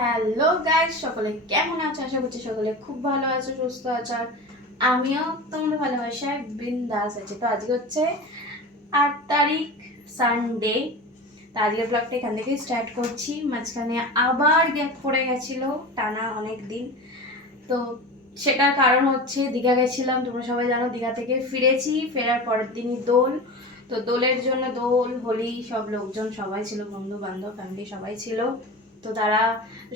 Hello guys, সকলে কেমন আছো? আশা করছি সকলে খুব ভালো আছো, সুস্থ আছো। আর আমিও তোমাদের ভালোবাসায় বিন্দাস আছি। তো আজকে হচ্ছে 8 তারিখ, সানডে। তো আজকের ব্লগটা এখান থেকেই স্টার্ট করছি। মাঝখানে আবার গ্যাপ পড়ে গেছিল টানা অনেক দিন। তো সেটার কারণ হচ্ছে দীঘা গেছিলাম, তোমরা সবাই জানো। দীঘা থেকে ফিরেছি, ফেরার পরের দিনই দোল। তো দোলের জন্য দোল, হোলি, সব লোকজন সবাই ছিল, বন্ধু বান্ধব, ফ্যামিলি সবাই ছিল। তো তারা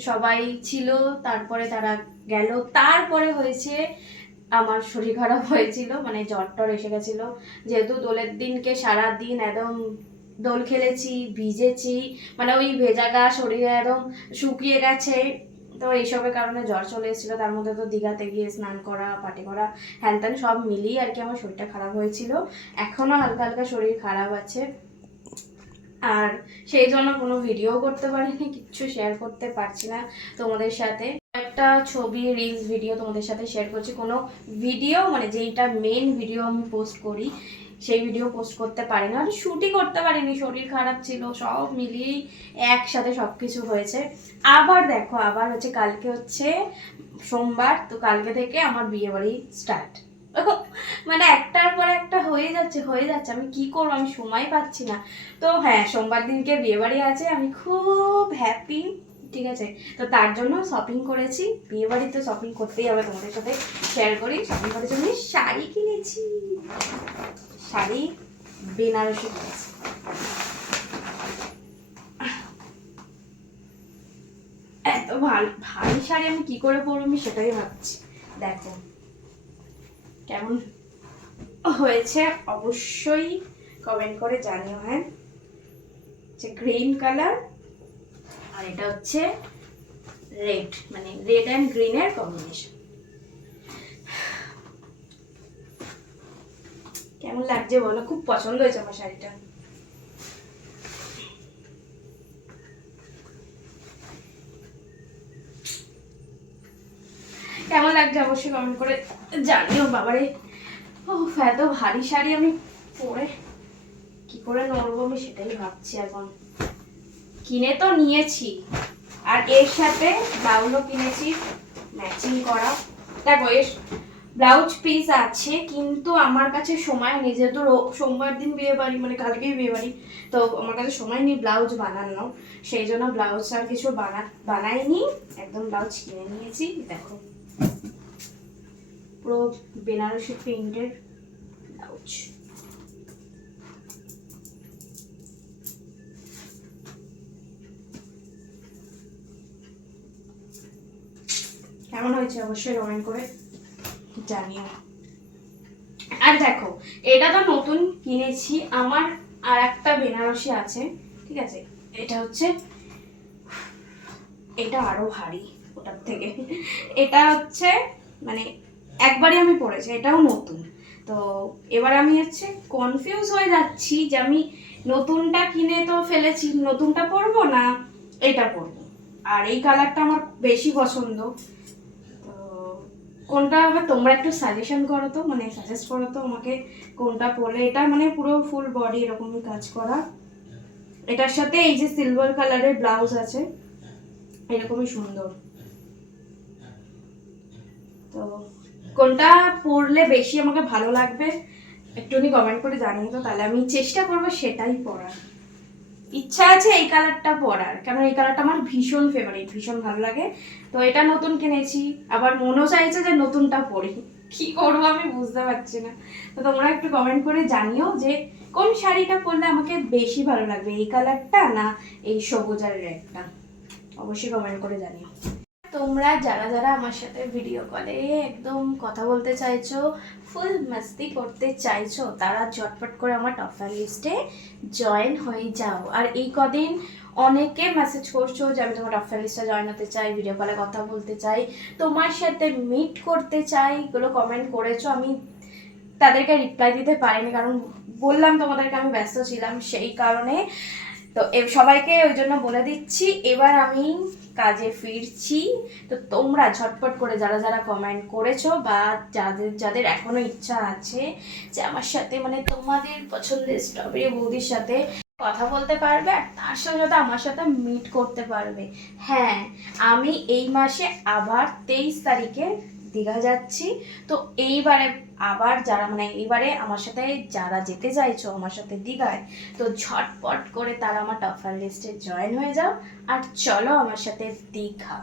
সবাই ছিল, তারপরে তারা গেল। তারপরে হয়েছে আমার শরীর খারাপ হয়েছিল, মানে জ্বর টর এসে গেছিলো। যেহেতু দোলের দিনকে সারা দিন একদম দোল খেলেছি, ভিজেছি, মানে ওই ভেজা গা শরীরে একদম শুকিয়ে গেছে। তো এইসবের কারণে জ্বর চলে এসেছিলো। তার মধ্যে তো দীঘাতে গিয়ে স্নান করা, পার্টি করা, হ্যান ত্যান সব মিলিয়ে আর কি আমার শরীরটা খারাপ হয়েছিল। এখনও হালকা হালকা শরীর খারাপ আছে। আর সেই জন্য কোনো ভিডিও করতে পারিনি, কিচ্ছু শেয়ার করতে পারছি না তোমাদের সাথে। একটা ছবি, রিলস, ভিডিও তোমাদের সাথে শেয়ার করছি। কোনো ভিডিও মানে যেইটা মেন ভিডিও আমি পোস্ট করি সেই ভিডিও পোস্ট করতে পারি না, আর শ্যুটই করতে পারিনি, শরীর খারাপ ছিল। সব মিলিয়েই একসাথে সব কিছু হয়েছে। আবার দেখো, আবার হচ্ছে কালকে হচ্ছে সোমবার, তো কালকে থেকে আমার বিয়ে বাড়ি স্টার্ট। মানে একটার পর একটা হয়ে যাচ্ছে, আমি কি করবো, আমি সময় পাচ্ছি না। তো হ্যাঁ, সোমবার দিনকে বিয়ে বাড়ি আছে, আমি খুব হ্যাপি। ঠিক আছে, তো তার জন্য শপিং করেছি। বিয়ে বাড়ি তো শপিং করতেই হবে, তোমাদের সাথে শেয়ার করি। শপিং করার জন্য শাড়ি কিনেছি, শাড়ি বেনারসি কিনেছি। এত ভারী শাড়ি আমি কি করে পরবো, আমি সেটাই ভাবছি। দেখো কেমন হয়েছে অবশ্যই কমেন্ট করে জানিও। হ্যাঁ, গ্রিন কালার, আর এটা হচ্ছে রেড, মানে রেড অ্যান্ড গ্রিনের কম্বিনেশন। কেমন লাগছে বলো? খুব পছন্দ হয়েছে আমার শাড়িটা। কেমন লাগছে অবশ্যই কমেন্ট করে জানিও। বাবারে, ও এত ভারী শাড়ি আমি পরে কি করে নড়বো, আমি সেটাই ভাবছি এখন। কিনে তো নিয়েছি, আর এর সাথে ব্লাউজও কিনেছি ম্যাচিং করা। দেখো, এর ব্লাউজ পিস আছে, কিন্তু আমার কাছে সময় নেই। যেহেতু সোমবার দিন বিয়ে বাড়ি, মানে কালকেই বিয়ে বাড়ি, তো আমার কাছে সময় নেই ব্লাউজ বানানো। সেই জন্য ব্লাউজ আর কিছু বানাইনি, একদম ব্লাউজ কিনে নিয়েছি। দেখো, পুরো বেনারসি প্রিন্টের ব্লাউজ। কেমন হয়েছে অবশ্যই কমেন্ট করে জানিও। আর দেখো, এটা তো নতুন কিনেছি। আমার আর একটা বেনারসি আছে, ঠিক আছে, এটা হচ্ছে, এটা আরো ভারী ওটার থেকে। এটা হচ্ছে মানে একবারই আমি পরেছি, এটাও নতুন। তো এবার আমি হচ্ছে কনফিউজ হয়ে যাচ্ছি যে আমি নতুনটা কিনে তো ফেলেছি, নতুনটা পরবো না এটা পরবো। আর এই কালারটা আমার বেশি পছন্দ। তো কোনটা হবে তোমরা একটু সাজেশন করো তো, মানে সাজেস্ট করো তো আমাকে কোনটা পরলে। এটা মানে পুরো ফুল বডি এরকমই কাজ করা, এটার সাথে এই যে সিলভার কালারের ব্লাউজ আছে, এরকমই সুন্দর। তো কোনটা পরলে বেশি আমাকে ভালো লাগবে একটুখানি কমেন্ট করে জানিয়ে তো, তাহলে আমি চেষ্টা করবো সেটাই পরার। ইচ্ছা আছে এই কালারটা পরার, কারণ এই কালারটা আমার ভীষণ ফেভারিট, ভীষণ ভালো লাগে। তো এটা নতুন কিনেছি, আবার মনও চাইছে যে নতুনটা পরি। কি করবো আমি বুঝতে পারছি না। তো তোমরা একটু কমেন্ট করে জানিও যে কোন শাড়িটা পরলে আমাকে বেশি ভালো লাগবে, এই কালারটা না এই সবুজ আর রেডটা। অবশ্যই কমেন্ট করে জানিও। তোমরা যারা যারা আমার সাথে ভিডিও কলে একদম কথা বলতে চাইছো, ফুল মাস্তি করতে চাইছো, তারা ঝটপট করে আমার টপ 5 লিস্টে জয়েন হয়ে যাও। আর এই কদিন অনেকে মেসেজ করছো যে আমি তোমার টপ 5 লিস্টে জয়েন হতে চাই, ভিডিও কলে কথা বলতে চাই, তোমার সাথে মিট করতে চাই, এগুলো কমেন্ট করেছো। আমি তাদেরকে রিপ্লাই দিতে পারিনি, কারণ বললাম তোমাদেরকে আমি ব্যস্ত ছিলাম, সেই কারণে। তো সবাইকে ওই জন্য বলে দিচ্ছি, এবার আমি কাজে ফিরছি। তো তোমরা ঝটপট করে যারা যারা কমেন্ট করেছো, বা যাদের যাদের এখনো ইচ্ছা আছে যে আমার সাথে, মানে তোমাদের পছন্দের স্ট্রবেরি বৌদির সাথে কথা বলতে পারবে আর তার সাথে সাথে আমার সাথে মিট করতে পারবে। হ্যাঁ, আমি এই মাসে আবার 23 তারিখে দীঘা যাচ্ছি। তো এইবারে আবার যারা মানে এইবারে আমার সাথে যারা যেতে চাইছো আমার সাথে দীঘায়, তো ঝটপট করে তারা আমার টপ ফ্যান লিস্টে জয়েন হয়ে যাও আর চলো আমার সাথে দীঘা।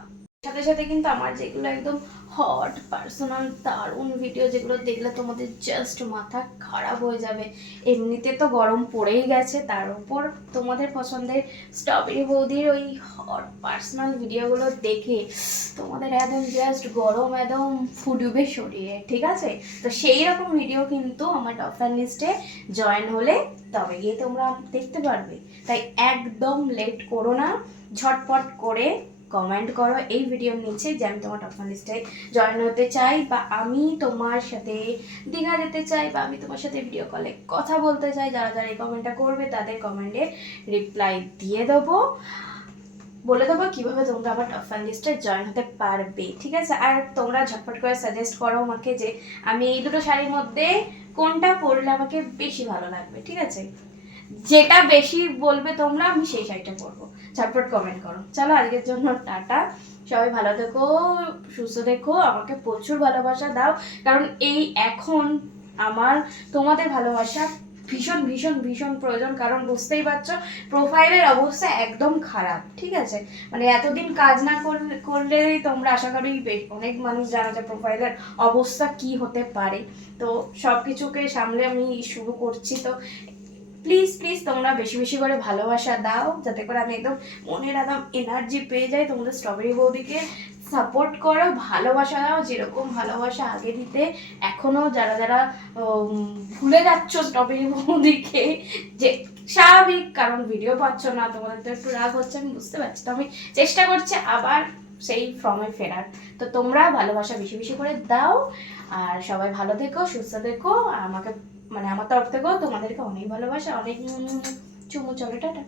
সাথে সাথে কিন্তু আমার যেগুলো একদম হট পার্সোনাল দারুণ ভিডিও, যেগুলো দেখলে তোমাদের জাস্ট মাথা খারাপ হয়ে যাবে। এমনিতে তো গরম পড়েই গেছে, তার উপর তোমাদের পছন্দের স্ট্রবেরি বৌদির ওই হট পার্সোনাল ভিডিওগুলো দেখে তোমাদের একদম জাস্ট গরম একদম ফুটবে শরীরে, ঠিক আছে? তো সেই রকম ভিডিও কিন্তু আমার টপ ফ্যান লিস্টে জয়েন হলে তবে গিয়ে তোমরা দেখতে পারবে। তাই একদম লেট করো না, ঝটপট করে কমেন্ট করো এই ভিডিওর নিচে যে আমি তোমার টপ ফ্যান লিস্টে জয়েন হতে চাই, বা আমি তোমার সাথে দীঘা যেতে চাই, বা আমি তোমার সাথে ভিডিও কলে কথা বলতে চাই। যারা যারা এই কমেন্টটা করবে তাদের কমেন্টে রিপ্লাই দিয়ে দেবো, বলে দেবো কিভাবে তোমরা আমার টপ ফ্যান লিস্টে জয়েন হতে পারবে, ঠিক আছে? আর তোমরা ঝটপট করে সাজেস্ট করো আমাকে যে আমি এই দুটো শাড়ির মধ্যে কোনটা পরলে আমাকে বেশি ভালো লাগবে, ঠিক আছে? যেটা বেশি বলবে তোমরা আমি সেই শাড়িটা পরবো। ঝটপট কমেন্ট করো। চলো আজকের জন্য টাটা, সবাই ভালো থেকো, সুস্থ থেকো, আমাকে প্রচুর ভালোবাসা দাও, কারণ এই এখন আমার তোমাদের ভালোবাসা ভীষণ ভীষণ ভীষণ প্রয়োজন। কারণ বুঝতেই পারছো প্রোফাইলের অবস্থা একদম খারাপ, ঠিক আছে? মানে এতদিন কাজ না করলেই তোমরা আশা করি অনেক মানুষ জানো যে প্রোফাইলের অবস্থা কি হতে পারে। তো সব কিছুকে সামলে আমি শুরু করছি। তো প্লিজ প্লিজ তোমরা বেশি বেশি করে ভালোবাসা দাও, যাতে করে আমি একদম মনের একদম এনার্জি পেয়ে যাই। তোমাদের স্ট্রবেরি বৌদিকে সাপোর্ট করো, ভালোবাসা দাও, যেরকম ভালোবাসা আগে দিতে এখনও যারা যারা ভুলে যাচ্ছ স্ট্রবেরি বৌদিকে, যে স্বাভাবিক, কারণ ভিডিও পাচ্ছ না, তোমাদের তো একটু রাগ হচ্ছে আমি বুঝতে পারছি। তো আমি চেষ্টা করছি আবার সেই ফর্মে ফেরার। তো তোমরা ভালোবাসা বেশি বেশি করে দাও, আর সবাই ভালো থেকো, সুস্থ থেকো, আর আমাকে মানে আমার তরফ থেকেও তোমাদেরকে অনেক ভালোবাসা, অনেক চুমু। চলো টাটা।